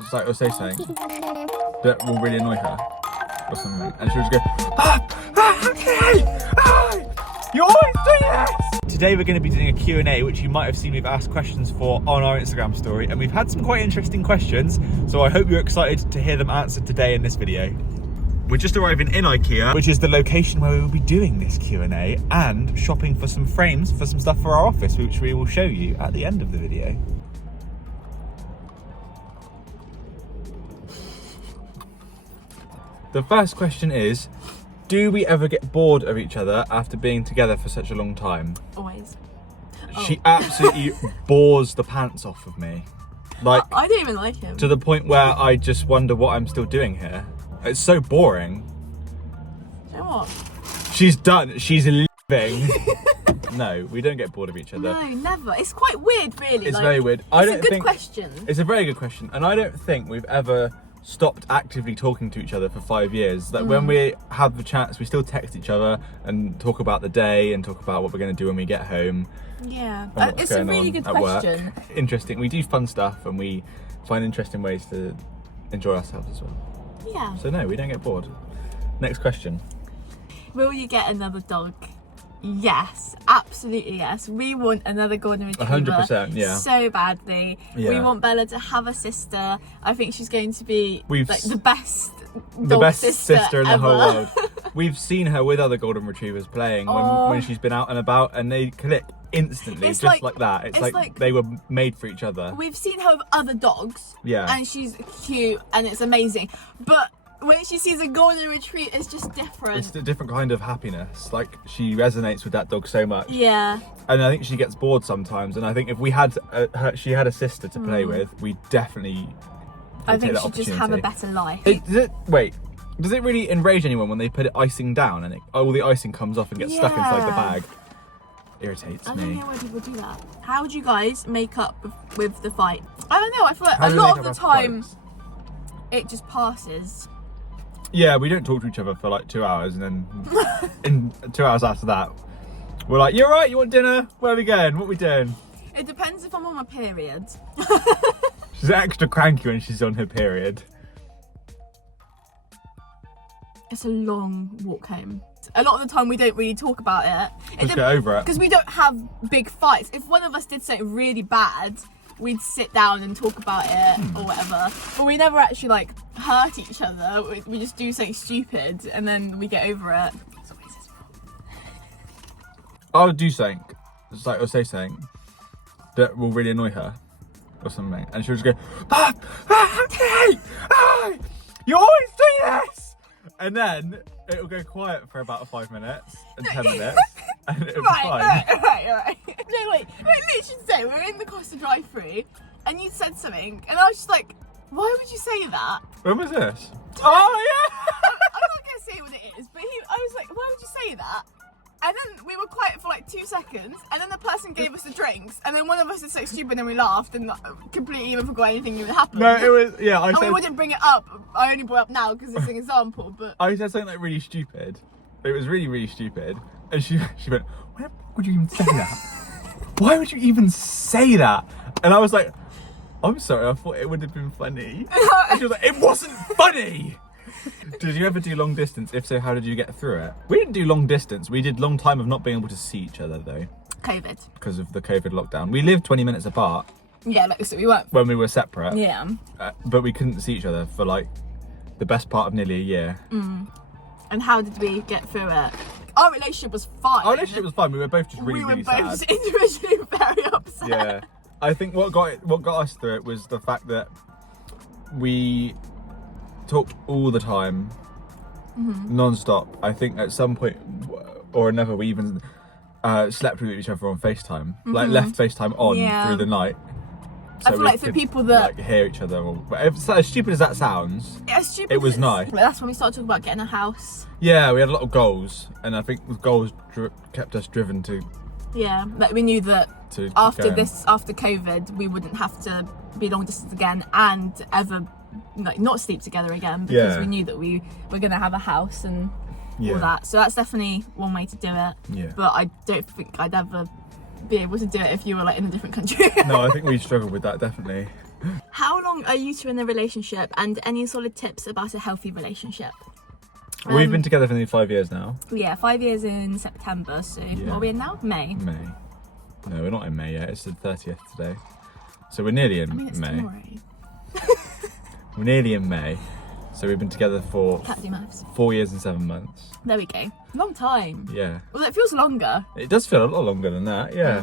It's like, or say something that will really annoy her or something, and she'll just go, you always do this! Today we're going to be doing a Q&A, which you might have seen we've asked questions for on our Instagram story, and we've had some quite interesting questions, so I hope you're excited to hear them answered today in this video. We're just arriving in IKEA, which is the location where we will be doing this Q&A, and shopping for some frames for some stuff for our office, which we will show you at the end of the video. The first question is, do we ever get bored of each other after being together for such a long time? Always. She absolutely bores the pants off of me. Like, I don't even like him. to the point where I just wonder what I'm still doing here. It's so boring. You know what? She's done. She's leaving. No, we don't get bored of each other. No, never. It's quite weird, really. It's very weird. It's a good question. It's a very good question. And I don't think we've ever stopped actively talking to each other for 5 years. Like when we have the chats, we still text each other and talk about the day and talk about what we're going to do when we get home. Yeah, and what's it's a going really on good at work. question. Interesting. We do fun stuff and we find interesting ways to enjoy ourselves as well. Yeah. So no, we don't get bored. Next question. Will you get another dog? Yes, absolutely yes. We want another golden retriever 100%, yeah. so badly. Yeah. We want Bella to have a sister. I think she's going to be We've like the best The best sister in the ever. whole world. We've seen her with other golden retrievers playing when she's been out and about, and they click instantly, It's just like- that. It's it's like they were made for each other. We've seen her with other dogs. Yeah. And she's cute and it's amazing. But when she sees a golden retriever, it's just different. It's a different kind of happiness. Like, she resonates with that dog so much. Yeah. And I think she gets bored sometimes. And I think if we had she had a sister to play with, we definitely I would take think that she'd just have a opportunity. better life. Does it really enrage anyone when they put it icing down and all the icing comes off and gets stuck inside the Yeah. bag? Irritates I me. don't know why people do that. How would you guys make up with the fight? I don't know. I feel like How a do we lot make of the up our time fights? it just passes. Yeah, we don't talk to each other for like 2 hours, and then in 2 hours after that, we're like, "You're right. You want dinner? Where are we going? What are we doing?" It depends if I'm on my period. She's extra cranky when she's on her period. It's a long walk home. A lot of the time we don't really talk about it. Just get over it. Because we don't have big fights. If one of us did something really bad, we'd sit down and talk about it or whatever. But we never actually like hurt each other. We just do something stupid and then we get over it. It's always his fault. I would do something, it's like, or say something that will really annoy her or something, and she'll just go, you always do this! And then it'll go quiet for about 5 minutes and 10 minutes, and it'll be fine. Right. No, wait, literally say, we're in the Costa drive-through and you said something and I was just like, why would you say that? When was this? Oh yeah! I'm not going to say what it is, but I was like, why would you say that? And then we were quiet for like 2 seconds, and then the person gave us the drinks, and then one of us did something stupid and we laughed and completely even forgot anything even happened. No, it was, yeah, And we wouldn't bring it up. I only brought it up now because it's an example, but... I said something like really stupid. It was really, really stupid. And she went, why would you even say that? Why would you even say that? And I was like, I'm sorry, I thought it would have been funny. And she was like, it wasn't funny! Did you ever do long distance? If so, how did you get through it? We didn't do long distance. We did long time of not being able to see each other though. COVID. Because of the COVID lockdown. We lived 20 minutes apart Yeah, like so we weren't... when we were separate. Yeah. But we couldn't see each other for like the best part of nearly a year. And how did we get through it? Our relationship was fine. Our relationship was fine. We were both just really, we were really both sad. individually very upset. Yeah, I think what got us through it was the fact that we talked all the time, non-stop. I think at some point or another we even slept with each other on FaceTime, like left FaceTime on through the night. I feel we like for could, people that... like, hear each other. As stupid as that sounds, it was nice. But that's when we started talking about getting a house. Yeah, we had a lot of goals, and I think the goals kept us driven to. Yeah, like we knew that To after go. after COVID, we wouldn't have to be long distance again and ever like not sleep together again because we knew that we were going to have a house and all that. So that's definitely one way to do it. Yeah. But I don't think I'd ever be able to do it if you were like in a different country. No, I think we struggled with that definitely. How long are you two in a relationship, and any solid tips about a healthy relationship? We've been together for nearly 5 years now. Yeah, 5 years in September, so what are we in now? May. No, we're not in May yet, it's the 30th today. So we're nearly in it's May. tomorrow. We're nearly in May. So we've been together for Can't do maths. 4 years and 7 months. There we go. Long time. Yeah. Well, it feels longer. It does feel a lot longer than that, yeah.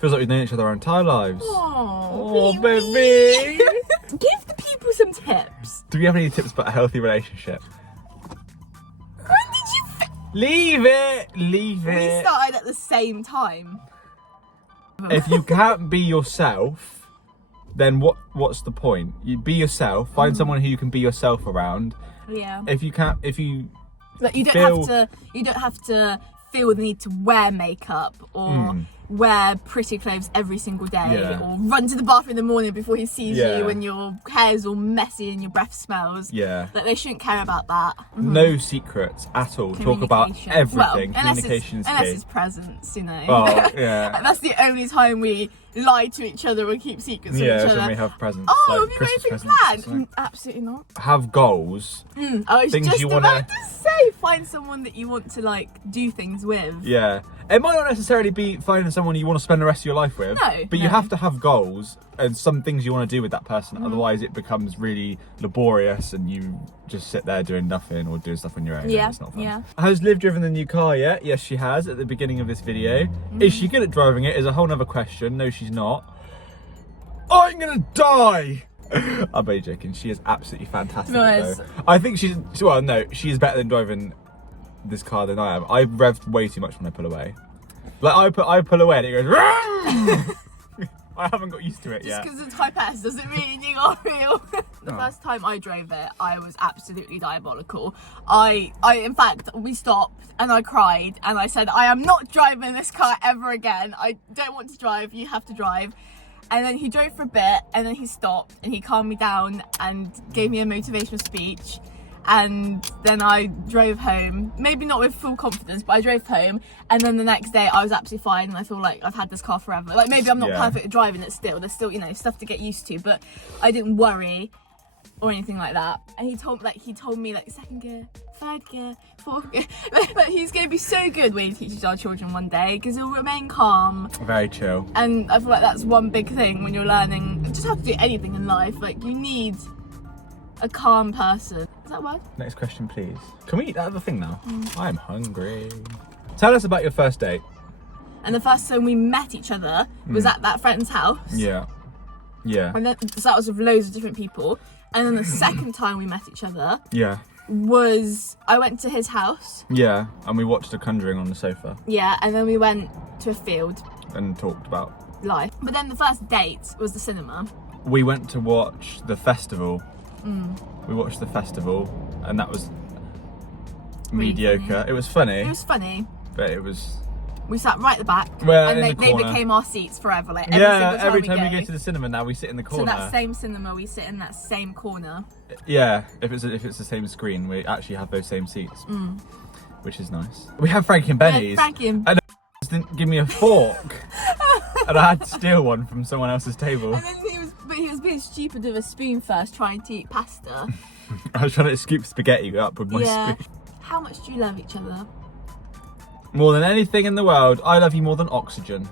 Feels like we've known each other our entire lives. Oh, baby! Give the people some tips. Do we have any tips about a healthy relationship? When did you... Leave it! Leave We it! started at the same time. If you can't be yourself, then what's the point? You be yourself, find someone who you can be yourself around. Yeah. If you Like you don't have to feel the need to wear makeup or wear pretty clothes every single day or run to the bathroom in the morning before he sees you when your hair's all messy and your breath smells. Yeah. Like they shouldn't care about that. No secrets at all. Talk about everything. Well, Communication's unless key. it's presents, you know. Oh, yeah. That's the only time we lie to each other or keep secrets from each other. Yeah, when we have presents. Oh, like have you Christmas got anything presents planned? Absolutely not. Have goals. I was Things just you about wanna- to say, find someone that you want to like do things with. Yeah. It might not necessarily be finding someone you want to spend the rest of your life with. No, But you no. have to have goals and some things you want to do with that person. Otherwise it becomes really laborious and you just sit there doing nothing or doing stuff on your own. Yeah, And it's not fun. yeah. Has Liv driven the new car yet? Yes, she has at the beginning of this video. Is she good at driving it is a whole nother question. No, she's not. I'm gonna die! I'm only joking. She is absolutely fantastic. Nice. Though. I think she is better than driving this car than I am. I revved way too much when I pull away. Like I pull away and it goes. I haven't got used to it yet. Just because it's Type S doesn't mean you got real. The first time I drove it, I was absolutely diabolical. In fact, we stopped and I cried and I said, I am not driving this car ever again. I don't want to drive. You have to drive. And then he drove for a bit and then he stopped and he calmed me down and gave me a motivational speech. And then I drove home, maybe not with full confidence, but I drove home. And then the next day I was absolutely fine and I feel like I've had this car forever. Like maybe I'm not perfect at driving it still. There's still, you know, stuff to get used to, but I didn't worry or anything like that. And he told me second gear, third gear, fourth gear. Like he's going to be so good when he teaches our children one day because he'll remain calm. Very chill. And I feel like that's one big thing when you're learning, just how to do anything in life. Like you need a calm person. Is that a word? Next question, please. Can we eat that other thing now? I'm hungry. Tell us about your first date. And the first time we met each other was at that friend's house. Yeah. Yeah. And then, so that was with loads of different people. And then the second time we met each other Yeah. was, I went to his house. Yeah. And we watched The Conjuring on the sofa Yeah, and then we went to a field and talked about life. But then the first date was the cinema. We went to watch the festival. We watched the festival and that was Really mediocre. funny. It was funny, It was funny. but it was... We sat right at the back. Well, and in they the corner. became our seats forever. Like every time we go to the cinema now we sit in the corner. So that same cinema, we sit in that same corner. Yeah, if it's the same screen, we actually have those same seats, which is nice. We have Frankie and Benny's. Frankie and Didn't give me a fork, and I had to steal one from someone else's table. And then he was being stupid with a spoon first, trying to eat pasta. I was trying to scoop spaghetti up with my spoon. How much do you love each other? More than anything in the world, I love you more than oxygen.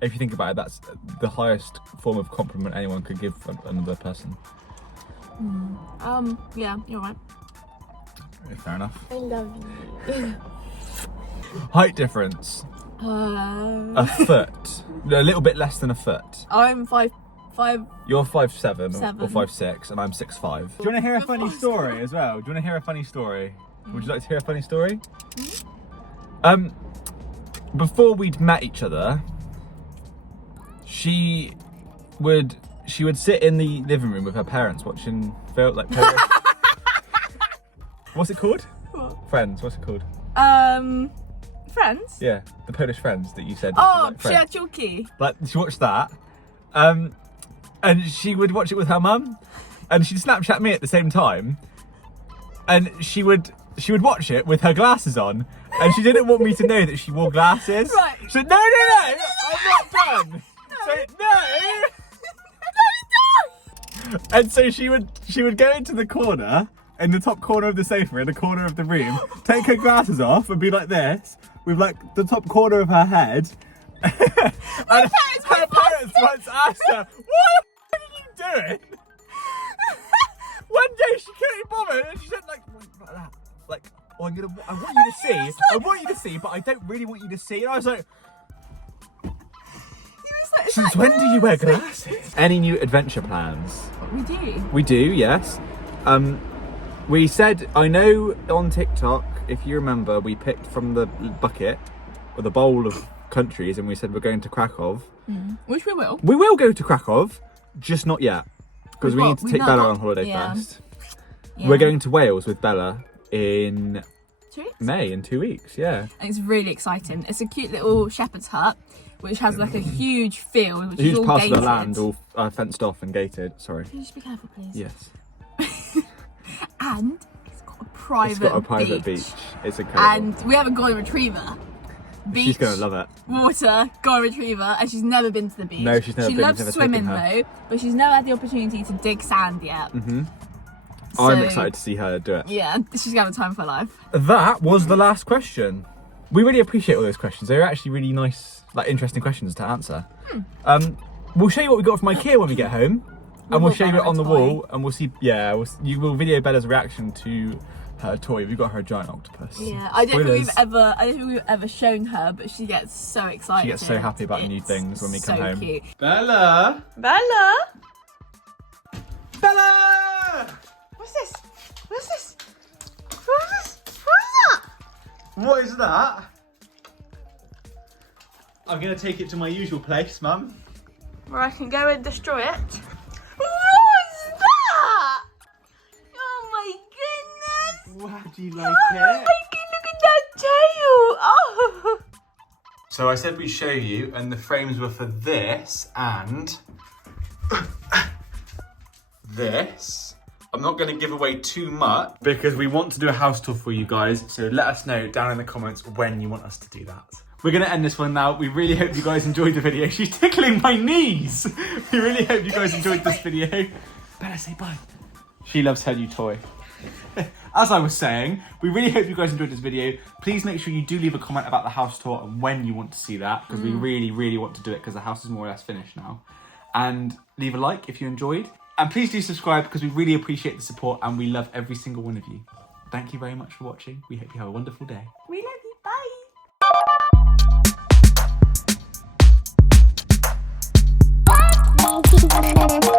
If you think about it, that's the highest form of compliment anyone could give another person. Yeah, you're right. Fair enough. I love you. Height difference. A foot. A little bit less than a foot. I'm 5'5". You're 5'7" or Seven. 5'6", and I'm 6'5". Do you want to hear a funny story as well? Do you want to hear a funny story? Would you like to hear a funny story? Before we'd met each other, she would sit in the living room with her parents watching film, like Polish. What's it called? What? Friends. What's it called? Friends? Yeah, the Polish Friends that you said. Oh, like Friends. Przyjaciółki. Like she watched that, and she would watch it with her mum, and she'd Snapchat me at the same time, and she would watch it with her glasses on, and she didn't want me to know that she wore glasses. Right. She said, no, I'm not done. So, no. And so she would go into the corner, in the top corner of the sofa, in the corner of the room, take her glasses off and be like this, with like the top corner of her head. And her parents once asked her, what are you doing? One day she couldn't bother and she said like that. Like, oh, I want you to see. I want you to see, but I don't really want you to see. And I was like, since when do you wear glasses? Any new adventure plans? We do. We do, yes. We said, I know on TikTok, if you remember, we picked from the bucket, or the bowl of countries, and we said we're going to Krakow. Which we will. We will go to Krakow, just not yet. Because we need to take Bella on holiday first. Yeah. We're going to Wales with Bella in 2 weeks? May, in 2 weeks, yeah. And it's really exciting. It's a cute little shepherd's hut, which has like a huge field, which is all part gated. of the land, all fenced off and gated. Sorry. Can you just be careful, please? Yes. And it's got a private beach. It's incredible. And we have a golden retriever. Beach, she's gonna love it. Water, golden retriever, and she's never been to the beach. No, she's never been. She loves swimming though, but she's never had the opportunity to dig sand yet. So, I'm excited to see her do it. Yeah, she's gonna have a time for her life. That was the last question. We really appreciate all those questions. They were actually really nice, like interesting questions to answer. We'll show you what we got from IKEA when we get home, and we'll show you it on the wall, and we'll see. Yeah, you will video Bella's reaction to her toy. We got her a giant octopus. Yeah, I don't think we've ever shown her, but she gets so excited. She gets so happy about new things when we come home. Cute. Bella! Bella! Bella! What's this? What's this? What's this? What is that? What is that? I'm gonna take it to my usual place, Mum. Where I can go and destroy it. What's that? Oh my goodness! Wow, do you like it? Look at that tail! Oh! So I said we'd show you, and the frames were for this and this. I'm not going to give away too much because we want to do a house tour for you guys. So let us know down in the comments when you want us to do that. We're going to end this one now. We really hope you guys enjoyed the video. She's tickling my knees. We really hope you guys enjoyed this video. Bella, say bye. She loves her new toy. As I was saying, we really hope you guys enjoyed this video. Please make sure you do leave a comment about the house tour and when you want to see that, because we really, really want to do it because the house is more or less finished now. And leave a like if you enjoyed. And please do subscribe because we really appreciate the support and we love every single one of you. Thank you very much for watching. We hope you have a wonderful day. We love you. Bye.